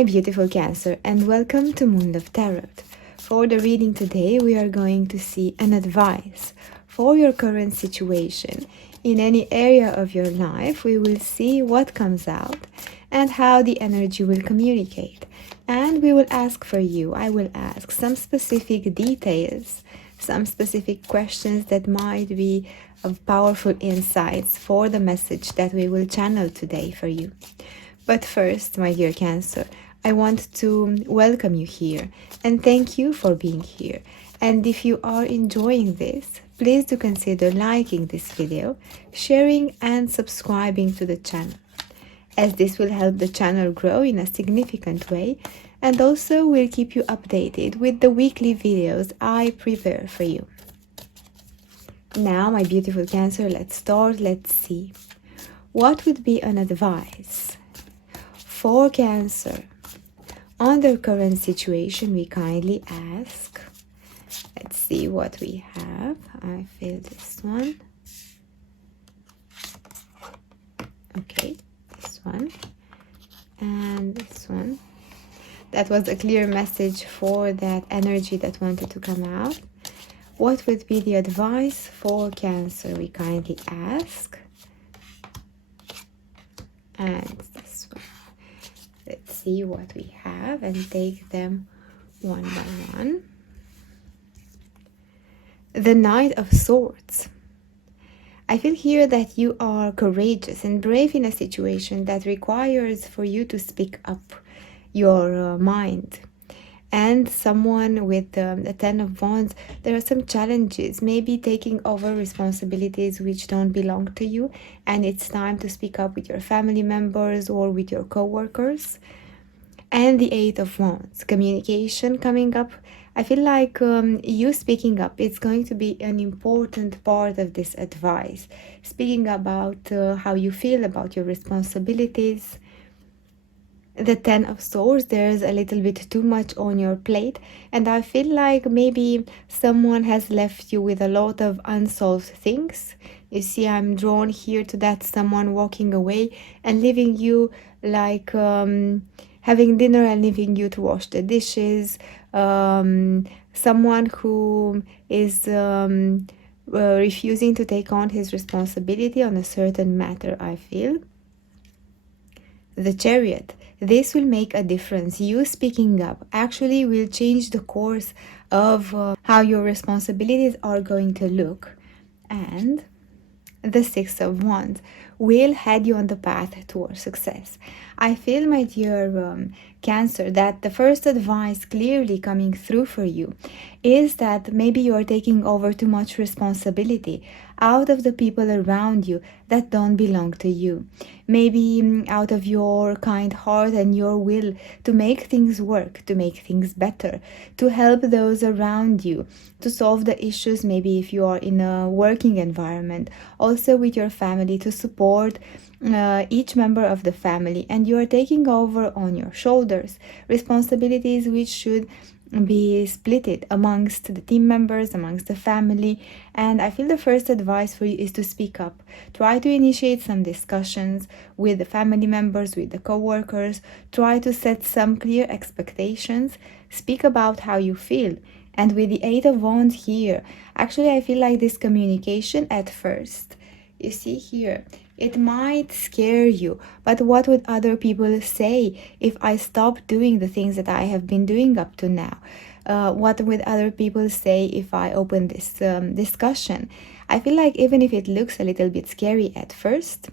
my beautiful Cancer, and welcome to Moonlove Tarot. For the reading today, we are going to see an advice for your current situation. In any area of your life, we will see what comes out and how the energy will communicate. And we will ask for you, I will ask some specific details, some specific questions that might be of powerful insights for the message that we will channel today for you. But first, my dear Cancer, I want to welcome you here and thank you for being here. And if you are enjoying this, please do consider liking this video, sharing and subscribing to the channel, as this will help the channel grow in a significant way and also will keep you updated with the weekly videos I prepare for you. Now, my beautiful Cancer, let's start. Let's see. What would be an advice for Cancer on their current situation? We kindly ask. Let's see what we have. I feel this one. Okay, this one and this one. That was a clear message for that energy that wanted to come out. What would be the advice for Cancer? We kindly ask. And this one. Let's see what we have and take them one by one. The Knight of Swords. I feel here that you are courageous and brave in a situation that requires for you to speak up your mind. And someone with the Ten of Wands, there are some challenges, maybe taking over responsibilities which don't belong to you, and it's time to speak up with your family members or with your co-workers. And the Eight of Wands, communication coming up. I feel like you speaking up, it's going to be an important part of this advice. Speaking about how you feel about your responsibilities. The Ten of Swords, there's a little bit too much on your plate, and I feel like maybe someone has left you with a lot of unsolved things. You see, I'm drawn here to that someone walking away and leaving you like having dinner and leaving you to wash the dishes. Someone who is refusing to take on his responsibility on a certain matter, I feel. The Chariot. This will make a difference. You speaking up actually will change the course of how your responsibilities are going to look. And the Six of Wands will head you on the path towards success. I feel, my dear Cancer, that the first advice clearly coming through for you is that maybe you are taking over too much responsibility out of the people around you that don't belong to you. Maybe out of your kind heart and your will to make things work, to make things better, to help those around you, to solve the issues, maybe if you are in a working environment, also with your family, to support each member of the family, and you are taking over on your shoulders responsibilities which should be splitted amongst the team members, amongst the family. And I feel the first advice for you is to speak up. Try to initiate some discussions with the family members, with the co-workers. Try to set some clear expectations. Speak about how you feel. And with the Eight of Wands here, actually I feel like this communication at first, you see here, it might scare you, but what would other people say if I stop doing the things that I have been doing up to now? What would other people say if I open this discussion? I feel like even if it looks a little bit scary at first,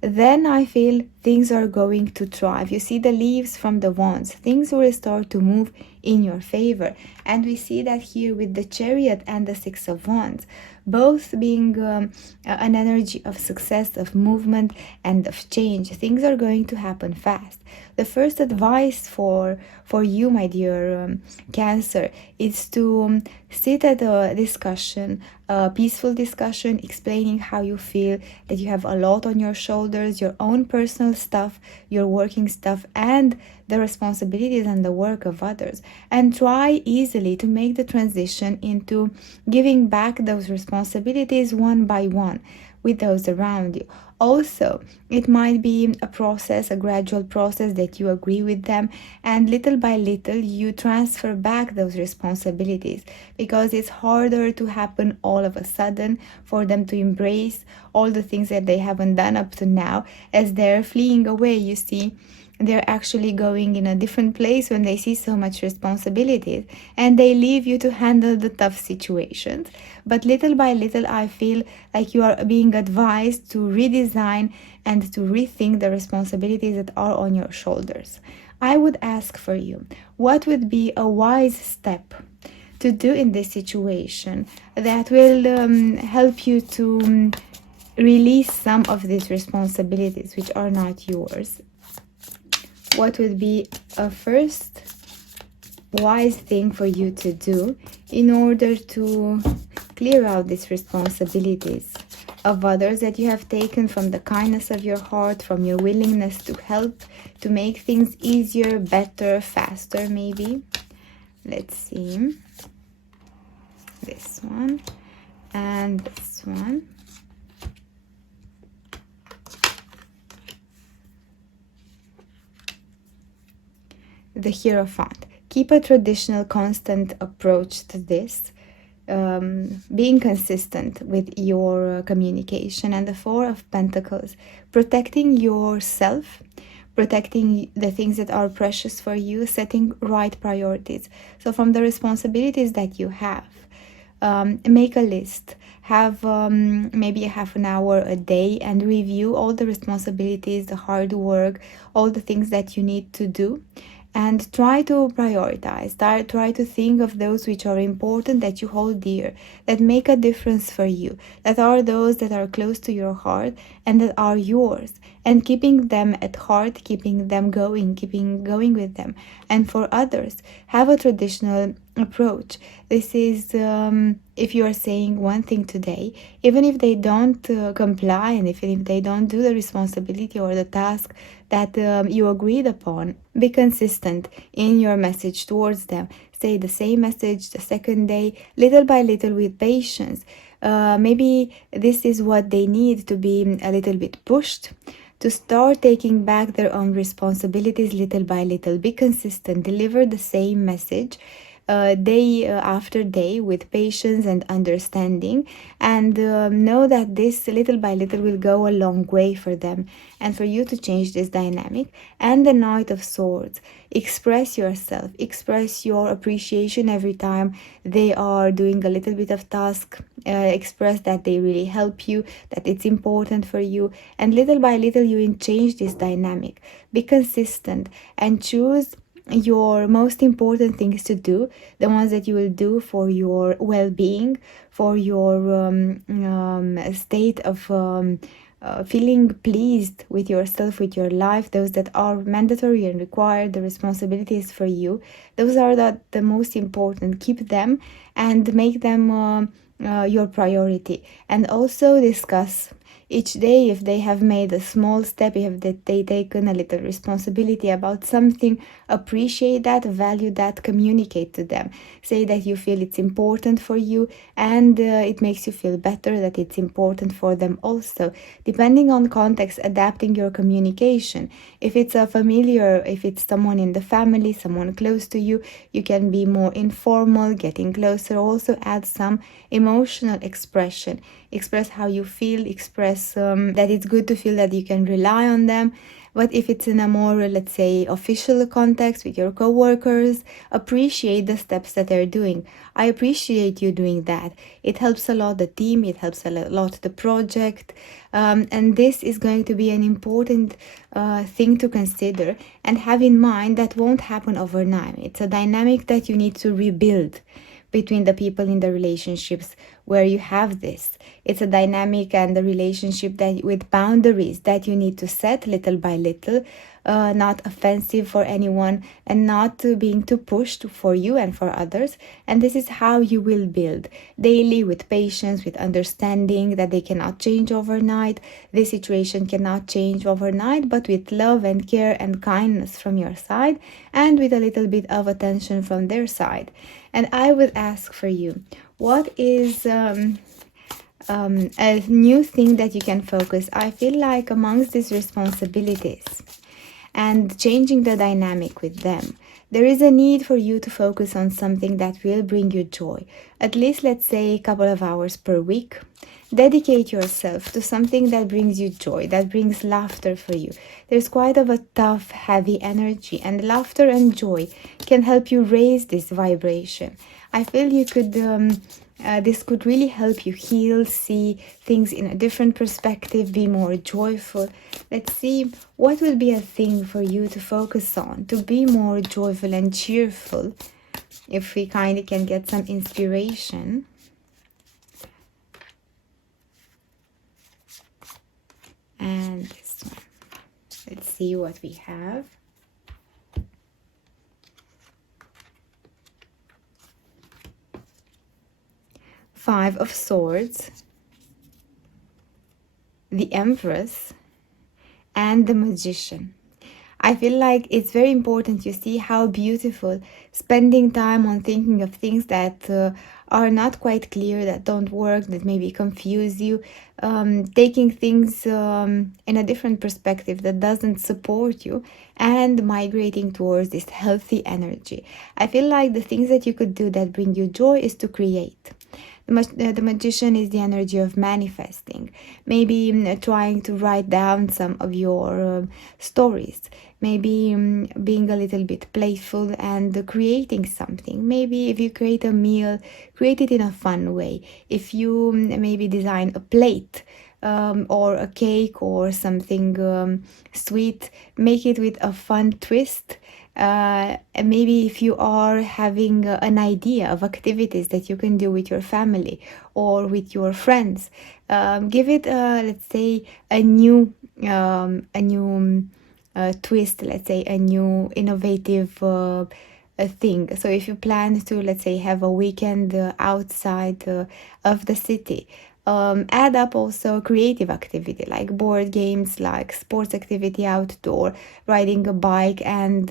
then I feel things are going to thrive. You see the leaves from the wands. Things will start to move in your favor. And we see that here with the Chariot and the Six of Wands, both being an energy of success, of movement, and of change. Things are going to happen fast. The first advice for you, my dear Cancer, is to sit at a discussion, a peaceful discussion, explaining how you feel, that you have a lot on your shoulders, your own personal stuff, your working stuff, and the responsibilities and the work of others, and try easily to make the transition into giving back those responsibilities one by one, with those around you. Also, it might be a process, a gradual process that you agree with them, and little by little you transfer back those responsibilities, because it's harder to happen all of a sudden for them to embrace all the things that they haven't done up to now as they're fleeing away. You see, they're actually going in a different place when they see so much responsibilities, and they leave you to handle the tough situations. But little by little, I feel like you are being advised to redesign and to rethink the responsibilities that are on your shoulders. I would ask for you, what would be a wise step to do in this situation that will help you to release some of these responsibilities which are not yours? What would be a first wise thing for you to do in order to clear out these responsibilities of others that you have taken from the kindness of your heart, from your willingness to help, to make things easier, better, faster maybe? Let's see. This one and this one. The Hierophant. Keep a traditional, constant approach to this, being consistent with your communication. And the Four of Pentacles, protecting yourself, protecting the things that are precious for you, setting right priorities. So from the responsibilities that you have, make a list. Have maybe a half an hour a day and review all the responsibilities, the hard work, all the things that you need to do, and try to prioritize. Try to think of those which are important, that you hold dear, that make a difference for you, that are those that are close to your heart and that are yours, and keeping them at heart, keeping them going, keeping going with them. And for others, have a traditional approach. This is if you are saying one thing today, even if they don't comply, and even if they don't do the responsibility or the task that you agreed upon, be consistent in your message towards them. Say the same message the second day, little by little, with patience. Maybe this is what they need, to be a little bit pushed, to start taking back their own responsibilities little by little. Be consistent, deliver the same message day after day with patience and understanding, and know that this little by little will go a long way for them and for you to change this dynamic. And the Knight of Swords, express yourself, express your appreciation every time they are doing a little bit of task. Express that they really help you, that it's important for you, and little by little you will change this dynamic. Be consistent and choose your most important things to do, the ones that you will do for your well-being, for your state of feeling pleased with yourself, with your life. Those that are mandatory and required, the responsibilities for you, those are the most important. Keep them and make them your priority. And also discuss each day if they have made a small step, if they taken a little responsibility about something. Appreciate that, value that, communicate to them. Say that you feel it's important for you, and it makes you feel better that it's important for them also. Depending on context, adapting your communication. If it's a familiar, if it's someone in the family, someone close to you, you can be more informal, getting closer. Also add some emotional expression. Express how you feel, express that it's good to feel that you can rely on them. But if it's in a more, let's say, official context with your co-workers, appreciate the steps that they're doing. I appreciate you doing that. It helps a lot the team, it helps a lot the project. And this is going to be an important thing to consider and have in mind. That won't happen overnight. It's a dynamic that you need to rebuild between the people in the relationships where you have this. It's a dynamic and a relationship that with boundaries that you need to set little by little, not offensive for anyone and not being too pushed for you and for others. And this is how you will build daily, with patience, with understanding that they cannot change overnight. This situation cannot change overnight, but with love and care and kindness from your side, and with a little bit of attention from their side. And I would ask for you, what is a new thing that you can focus. I feel like amongst these responsibilities and changing the dynamic with them, there is a need for you to focus on something that will bring you joy. At least, let's say, a couple of hours per week. Dedicate yourself to something that brings you joy, that brings laughter for you. There's quite of a tough, heavy energy, and laughter and joy can help you raise this vibration. I feel you could this could really help you heal, see things in a different perspective, be more joyful. Let's see what will be a thing for you to focus on, to be more joyful and cheerful, if we kind of can get some inspiration. And this one. Let's see what we have. Five of Swords, the Empress, and the Magician. I feel like it's very important, you see how beautiful spending time on thinking of things that are not quite clear, that don't work, that maybe confuse you, taking things in a different perspective that doesn't support you, and migrating towards this healthy energy. I feel like the things that you could do that bring you joy is to create. The Magician is the energy of manifesting. Maybe trying to write down some of your stories. Maybe being a little bit playful and creating something. Maybe if you create a meal, create it in a fun way. If you maybe design a plate, or a cake or something sweet, make it with a fun twist. And maybe if you are having an idea of activities that you can do with your family or with your friends, give it let's say a new twist, let's say a new innovative a thing. So if you plan to, let's say, have a weekend outside of the city, add up also creative activity like board games, like sports activity outdoor, riding a bike, and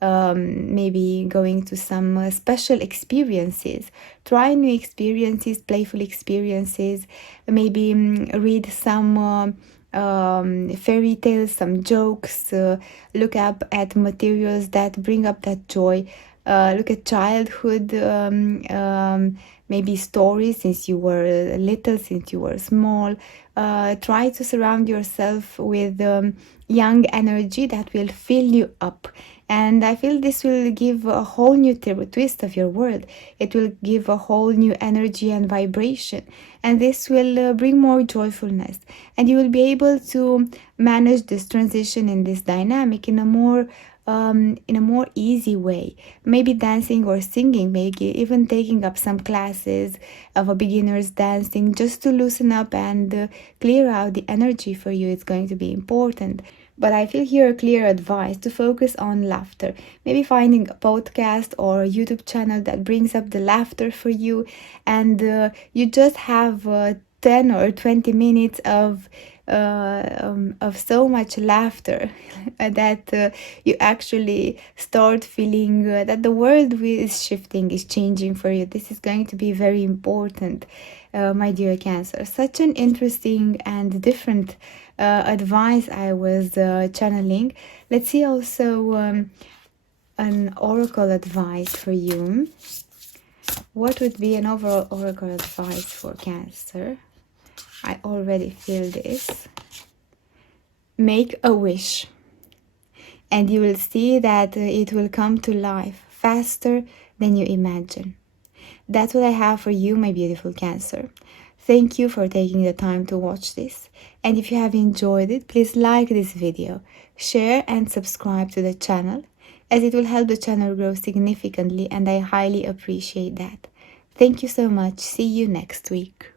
maybe going to some special experiences. Try new experiences, playful experiences. Maybe read some fairy tales, some jokes, look up at materials that bring up that joy, look at childhood, maybe stories since you were little, since you were small. Try to surround yourself with young energy that will fill you up. And I feel this will give a whole new twist of your world. It will give a whole new energy and vibration. And this will bring more joyfulness. And you will be able to manage this transition in this dynamic in a more easy way. Maybe dancing or singing, maybe even taking up some classes of a beginner's dancing just to loosen up and clear out the energy for you. It's going to be important. But I feel here a clear advice to focus on laughter. Maybe finding a podcast or a YouTube channel that brings up the laughter for you, and you just have 10 or 20 minutes of so much laughter that you actually start feeling that the world is shifting, is changing for you. This is going to be very important, my dear Cancer. Such an interesting and different advice I was channeling. Let's see also an oracle advice for you. What would be an overall oracle advice for Cancer? I already feel this. Make a wish, and you will see that it will come to life faster than you imagine. That's what I have for you, my beautiful Cancer. Thank you for taking the time to watch this. And if you have enjoyed it, please like this video, share and subscribe to the channel, as it will help the channel grow significantly, and I highly appreciate that. Thank you so much. See you next week.